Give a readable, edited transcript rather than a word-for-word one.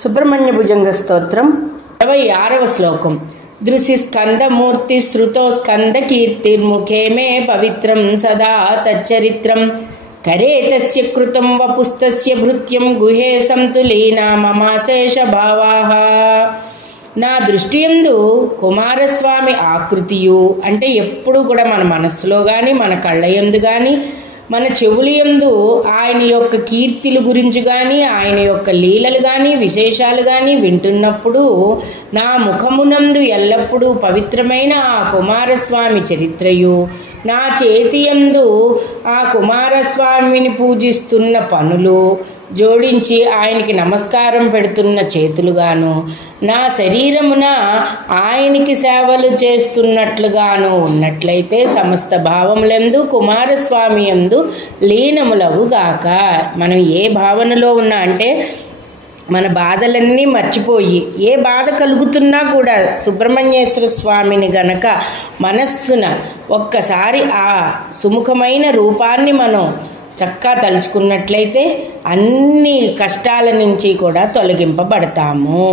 సుబ్రహ్మణ్య భుజంగ స్తోత్రం 26వ శ్లోకం. దృశి స్కందమూర్తి శ్రుతో స్కంద కీర్తిర్ముఖే మే పవిత్రం సదా తచ్చరిత్రం కరే తస్య కృతం వపుస్తస్య భృత్యం గుహే సంతులీనా మమాశేష భావాః. నా దృష్టి యందు కుమారస్వామి ఆకృతియు అంటే ఎప్పుడు కూడా మన మనస్సులో కానీ మన కళ్ళ యందు కానీ మన చెవుల యందు ఆయన యొక్క కీర్తిల గురించి కానీ ఆయన యొక్క లీలలు కానీ విశేషాలు కానీ వింటున్నప్పుడు నా ముఖమునందు ఎల్లప్పుడూ పవిత్రమైన ఆ కుమారస్వామి చరిత్రయు నా చేతి యందు ఆ కుమారస్వామిని పూజిస్తున్న పనులు జోడించి ఆయనకి నమస్కారం పెడుతున్న చేతులుగాను నా శరీరమున ఆయనకి సేవలు చేస్తున్నట్లుగాను ఉన్నట్లయితే సమస్త భావములందు కుమారస్వామి యందు లీనములగుగాక. మనం ఏ భావనలో ఉన్నా అంటే మన బాధలన్నీ మర్చిపోయి ఏ బాధ కలుగుతున్నా కూడా సుబ్రహ్మణ్యేశ్వర స్వామిని గనక మనస్సున ఒక్కసారి ఆ సుముఖమైన రూపాన్ని మనం చక్కగా తలుచుకున్నట్లయితే అన్ని కష్టాల నుంచి కూడా తొలగింపబడతాము.